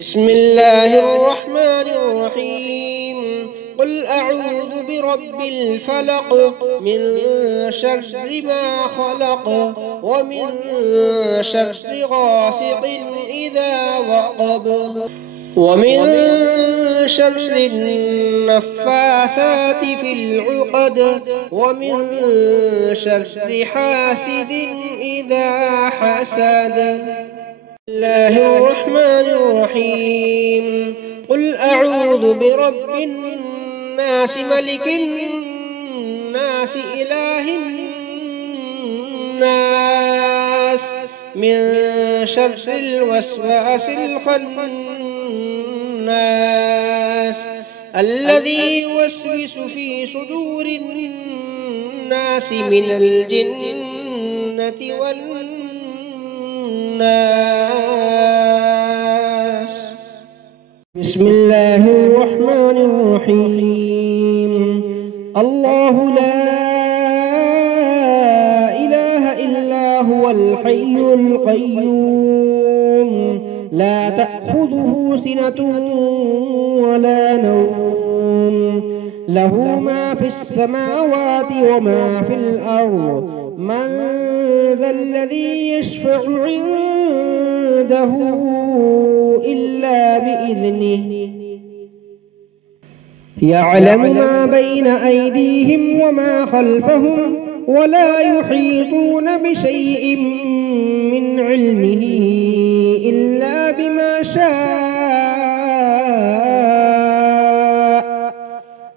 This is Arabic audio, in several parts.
بسم الله الرحمن الرحيم. قل أعوذ برب الفلق من شر ما خلق ومن شر غاسق إذا وقب ومن شر النفاثات في العقد ومن شر حاسد إذا حسد. بسم الله الرحمن الرحيم. قل أعوذ برب الناس ملك الناس إله الناس من شر الوسواس الخناس الذي يوسوس في صدور الناس من الجنة والناس. بسم الله الرحمن الرحيم. الله لا إله إلا هو الحي القيوم لا تأخذه سنة ولا نوم له ما في السماوات وما في الأرض. من ذا الذي يشفع عنده إلا بإذنه يعلم ما بين أيديهم وما خلفهم ولا يحيطون بشيء من علمه إلا بما شاء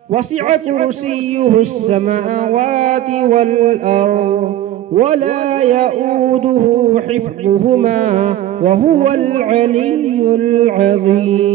وسع كرسيه السماوات والأرض ولا يؤوده حفظهما وهو العلي العظيم.